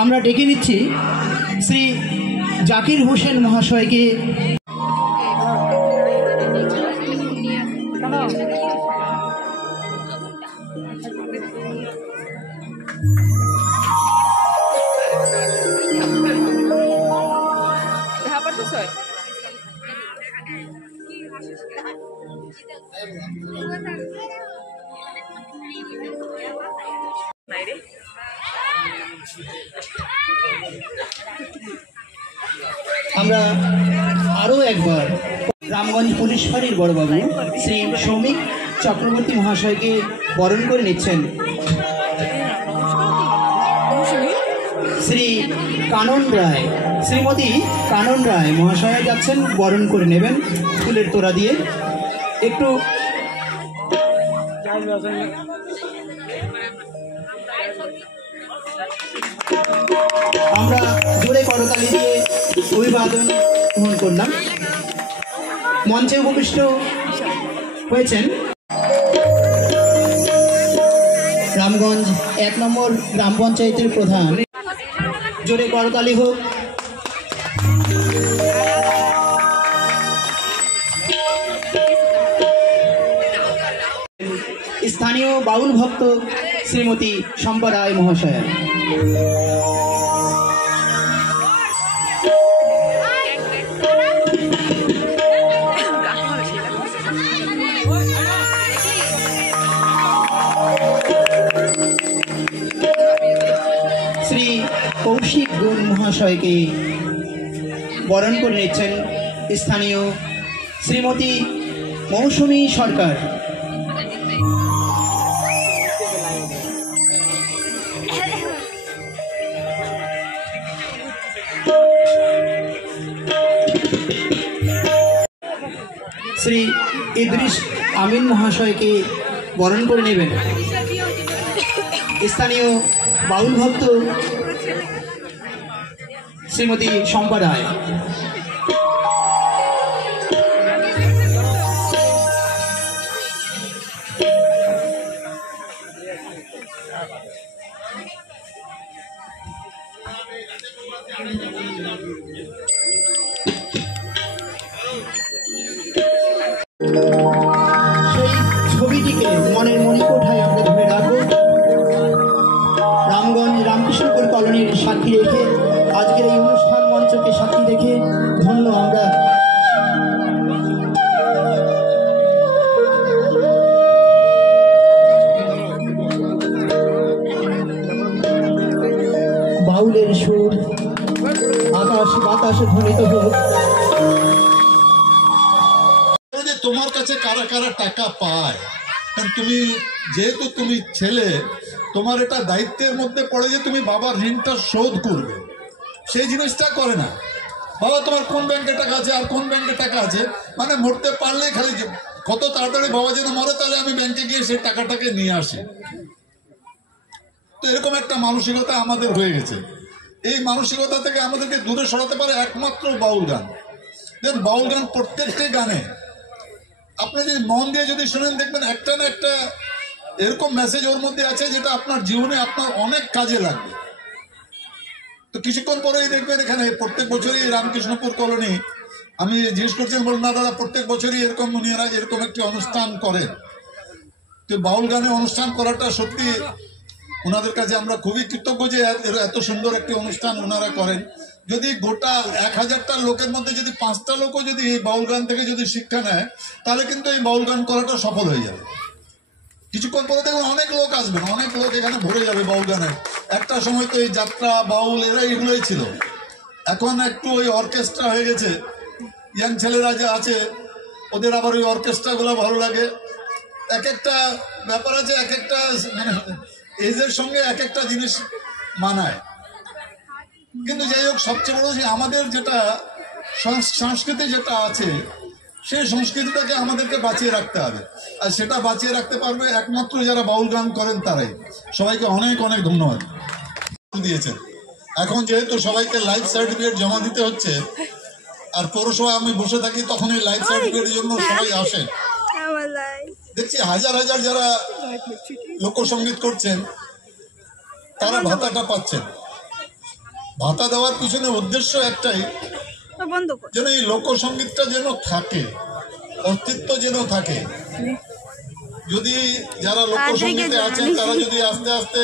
আমরা ডেকে নিচ্ছি শ্রী জাকির হোসেন মহাশয়কে। আমরা আরো একবার রামগঞ্জ পুলিশ ফাঁড়ির বড়বাবু শ্রী সৌমিক চক্রবর্তী মহাশয়কে বরণ করে নিচ্ছেন। শ্রী কানন রায়, শ্রীমতী কানন রায় মহাশয় যাচ্ছেন, বরণ করে নেবেন ফুলের তোড়া দিয়ে। একটু আমরা জোরে করতালি দিয়ে অভিবাদন গ্রহণ করলাম। মঞ্চে উপবিষ্ট হয়েছেন রামগঞ্জ 1 নম্বর গ্রাম পঞ্চায়েতের প্রধান। জোরে করতালি হোক। স্থানীয় বাউল ভক্ত শ্রীমতী শম্পা রায় মহাশয়া। শ্রী কৌশিক গুণ মহাশয়কে বরণ করে নিচ্ছেন স্থানীয় শ্রীমতী মৌসুমী সরকার। শ্রী ইদ্রিস আমিন মহাশয়কে বরণ করে নেবেন স্থানীয় বাউল ভক্ত শ্রীমতী শম্পা রায়। সেই ছবিটিকে মনের মণিকোঠায় আমরা ধরে রাখবো। রামগঞ্জ রামকৃষ্ণপুর কলোনির সাক্ষী রেখে, আজকের এই অনুষ্ঠান মঞ্চকে সাক্ষী রেখে ধন্য আমরা। বাউলের সুর আকাশ বাতাসে ধ্বনিত হোক। তোমার কাছে কারা কারা টাকা পায়, তুমি যেহেতু তুমি ছেলে, তোমার এটা দায়িত্বের মধ্যে পড়ে যে তুমি বাবার ঋণটা শোধ করবে। সেই জিনিসটা করে না। বাবা তোমার কোন ব্যাংকে টাকা আছে আর কোন ব্যাংকে টাকা আছে, মানে মরতে পারলে খালি কত তাড়াতাড়ি বাবা যেন মরে, তাহলে আমি ব্যাংকে গিয়ে সেই টাকাটাকে নিয়ে আসি। তো এরকম একটা মানসিকতা আমাদের হয়ে গেছে। এই মানসিকতা থেকে আমাদেরকে দূরে সরাতে পারে একমাত্র বাউল গান। দেখুন, বাউল গান প্রত্যেকটি গানে আপনি যদি মন দিয়ে যদি শুনেন, দেখবেন একটা না একটা এরকম মেসেজ ওর মধ্যে আছে যেটা আপনার জীবনে আপনার অনেক কাজে লাগবে। তো কিছুক্ষণ পরেই দেখবেন এখানে প্রত্যেক বছরই রামকৃষ্ণপুর কলোনি, আমি জিজ্ঞেস করছেন, বলুন না দাদা, প্রত্যেক বছরই এরকম উনিরা এরকম একটি অনুষ্ঠান করেন। তো বাউল গানে অনুষ্ঠান করাটা সত্যি ওনাদের কাছে আমরা খুবই কৃতজ্ঞ যে এত সুন্দর একটি অনুষ্ঠান ওনারা করেন। যদি গোটা 1000টা লোকের মধ্যে যদি 5টা লোকও যদি এই বাউল গান থেকে যদি শিক্ষা নেয়, তাহলে কিন্তু এই বাউল গান করাটা সফল হয়ে যাবে। কিছুক্ষণ পরে দেখুন অনেক লোক আসবেন, অনেক লোক এখানে ভরে যাবে বাউল গানের। একটা সময় তো এই যাত্রা বাউল এরা এগুলোই ছিল, এখন একটু ওই অর্কেস্ট্রা হয়ে গেছে। ইয়াং ছেলেরা যে আছে ওদের আবার ওই অর্কেস্ট্রাগুলো ভালো লাগে। এক একটা ব্যাপার আছে, এক একটা মানে এজের সঙ্গে এক একটা জিনিস মানায়। কিন্তু যাই হোক, সবচেয়ে বড় যে আমাদের যেটা সংস্কৃতি যেটা আছে, সেই সংস্কৃতিটাকে আমাদেরকে বাঁচিয়ে রাখতে হবে। আর সেটা বাঁচিয়ে রাখতে পারবে একমাত্র যারা বাউল গান করেন তারাই। সবাইকে অনেক অনেক ধন্যবাদ দিয়েছেন। এখন যেহেতু সবাইকে লাইফ সার্টিফিকেট জমা দিতে হচ্ছে, আর পৌরসভা আমি বসে থাকি, তখন এই লাইফ সার্টিফিকেটের জন্য সবাই আসে। দেখছি হাজার হাজার যারা লোকসঙ্গীত করছেন তারা ভাতাটা পাচ্ছেন। ভাতা দেওয়ার পিছনে উদ্দেশ্য একটাই, বন্ধ কর। যেন এই লোকসঙ্গীতটা যেন থাকে, অস্তিত্ব যেন থাকে। যদি যারা লোকসঙ্গীতে আছেন তারা যদি আস্তে আস্তে